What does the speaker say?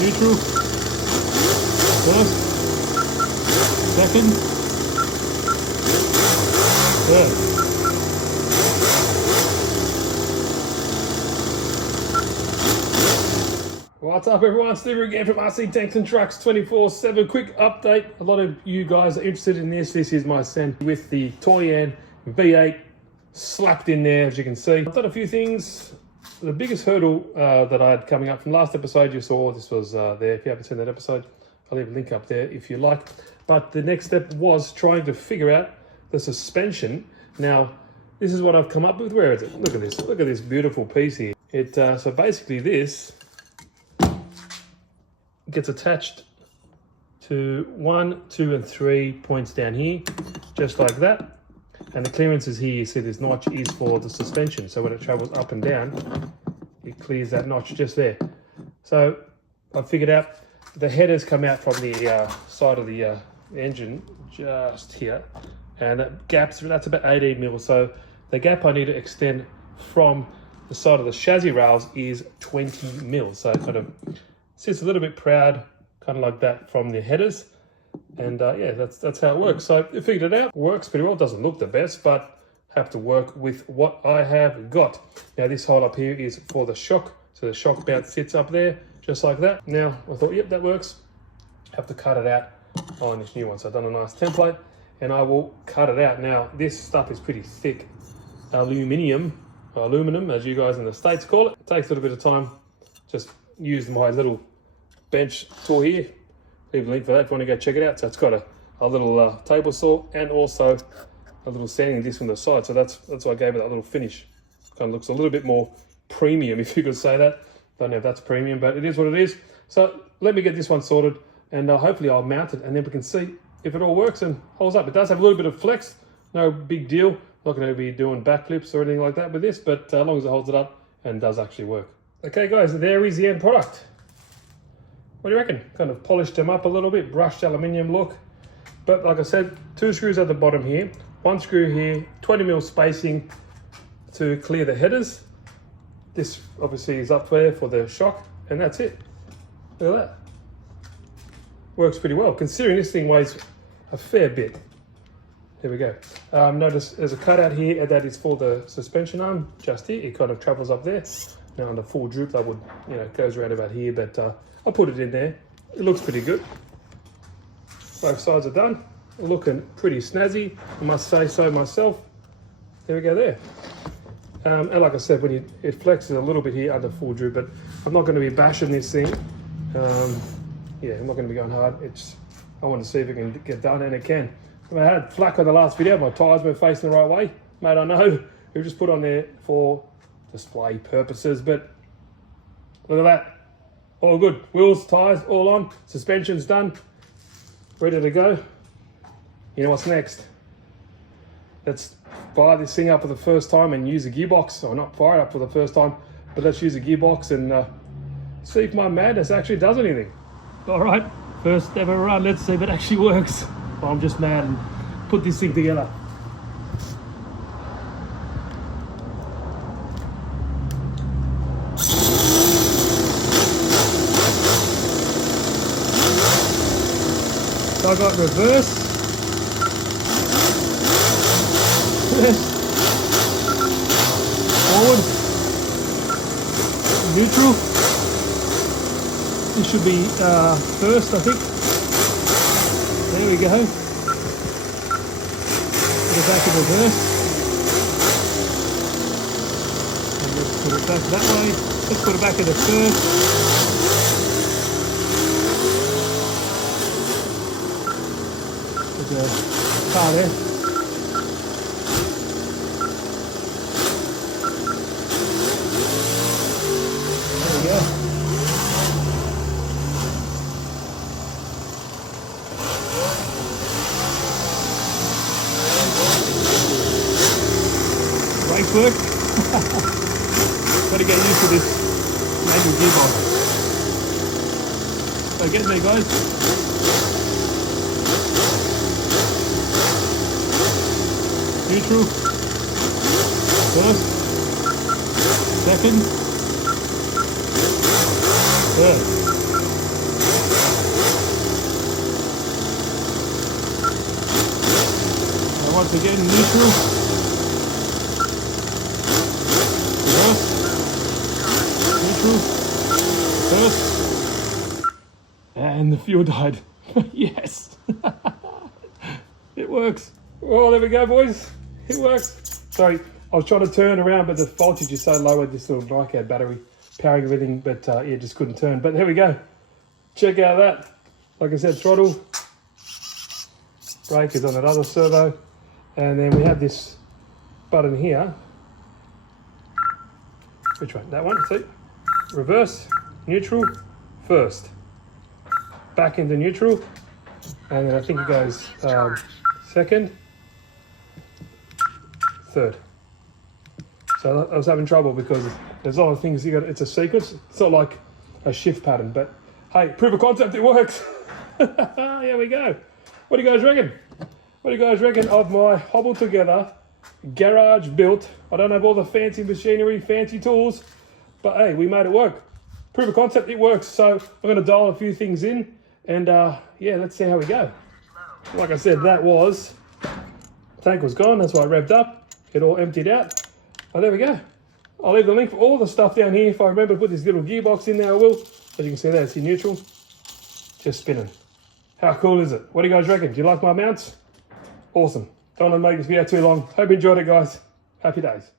neutral, first, second, third. What's up everyone, Steve again from RC Tanks and Trucks 24/7. Quick update, a lot of you guys are interested in this. This is my Sen with the Toyan V8 slapped in there, as you can see. I've done a few things. The biggest hurdle that I had coming up from last episode, you saw this was there. If you haven't seen that episode, I'll leave a link up there if you like. But the next step was trying to figure out the suspension. Now, this is what I've come up with. Where is it? Look at this. Look at this beautiful piece here. So basically this gets attached to 1, 2, and 3 points down here, just like that. And the clearances here, you see this notch is for the suspension. So when it travels up and down, it clears that notch just there. So I figured out the headers come out from the side of the engine, just here. And that gap's, that's about 18 mil. So the gap I need to extend from the side of the chassis rails is 20 mil. So it kind of sits a little bit proud, kind of like that from the headers. And yeah, that's how it works. So I figured it out. Works pretty well. Doesn't look the best, but have to work with what I have got. Now this hole up here is for the shock. So the shock bounce sits up there, just like that. Now I thought, yep, that works. Have to cut it out on this new one. So I've done a nice template and I will cut it out. Now this stuff is pretty thick. Aluminum, as you guys in the States call it. It takes a little bit of time. Just use my little bench tool here. Leave a link for that if you want to go check it out. So it's got a little table saw and also a little sanding disc on the side. So that's why I gave it that little finish. Kind of looks a little bit more premium, if you could say that. Don't know if that's premium, but it is what it is. So let me get this one sorted and hopefully I'll mount it and then we can see if it all works and holds up. It does have a little bit of flex, no big deal. Not going to be doing backflips or anything like that with this, but as long as it holds it up and does actually work. Okay guys, there is the end product. What do you reckon? Kind of polished them up a little bit, brushed aluminium look. But like I said, 2 screws at the bottom here, 1 screw here, 20 mil spacing to clear the headers. This obviously is up there for the shock, and that's it. Look at that. Works pretty well, considering this thing weighs a fair bit. There we go. Notice there's a cutout here, and that is for the suspension arm, just here. It kind of travels up there. Now on the full droop, that would, it goes around about here, but I'll put it in there. It looks pretty good. Both sides are done. Looking pretty snazzy, I must say so myself. There we go there. And like I said, when it flexes a little bit here under full droop, but I'm not going to be bashing this thing. Yeah, I'm not going to be going hard. I want to see if it can get done, and it can. I had flack on the last video. My tyres were facing the right way. Mate, I know. We just put on there for display purposes, but look at that. All good. Wheels, tyres, all on. Suspension's done. Ready to go. You know what's next? Let's fire this thing up for the first time and use a gearbox. Or not fire it up for the first time, but let's use a gearbox and see if my madness actually does anything. All right, first ever run. Let's see if it actually works. I'm just mad and put this thing together. So I got reverse, forward, neutral. This should be first, I think. There we go. Put it back in reverse. And let's put it back that way. Let's put it back in the first. There's a car there. There we go. Brakes work. Gotta get used to this manual gearbox. So get there guys. Neutral, first, second, third. Once again, neutral. Reverse. Neutral. Reverse. And the fuel died. Yes. It works. Oh, there we go, boys. It works. Sorry, I was trying to turn around, but the voltage is so low with this little NiCad battery powering everything, but yeah, just couldn't turn. But there we go. Check out that. Like I said, throttle. Brake is on that other servo. And then we have this button here. Which one? That one, see? Reverse, neutral, first. Back into neutral. And then I think it goes second, third. So I was having trouble because there's a lot of things you got. It's a sequence. It's not like a shift pattern, but hey, proof of concept, it works. Here we go. What do you guys reckon? What do you guys reckon of my hobble together, garage built? I don't have all the fancy machinery, fancy tools, but hey, we made it work. Proof of concept, it works. So I'm going to dial a few things in, and yeah, let's see how we go. Like I said, that was, tank was gone, that's why it revved up. It all emptied out. Oh, there we go. I'll leave the link for all the stuff down here. If I remember to put this little gearbox in there, I will. As you can see there, it's in neutral. Just spinning. How cool is it? What do you guys reckon? Do you like my mounts? Awesome. Don't want to make this video too long. Hope you enjoyed it, guys. Happy days.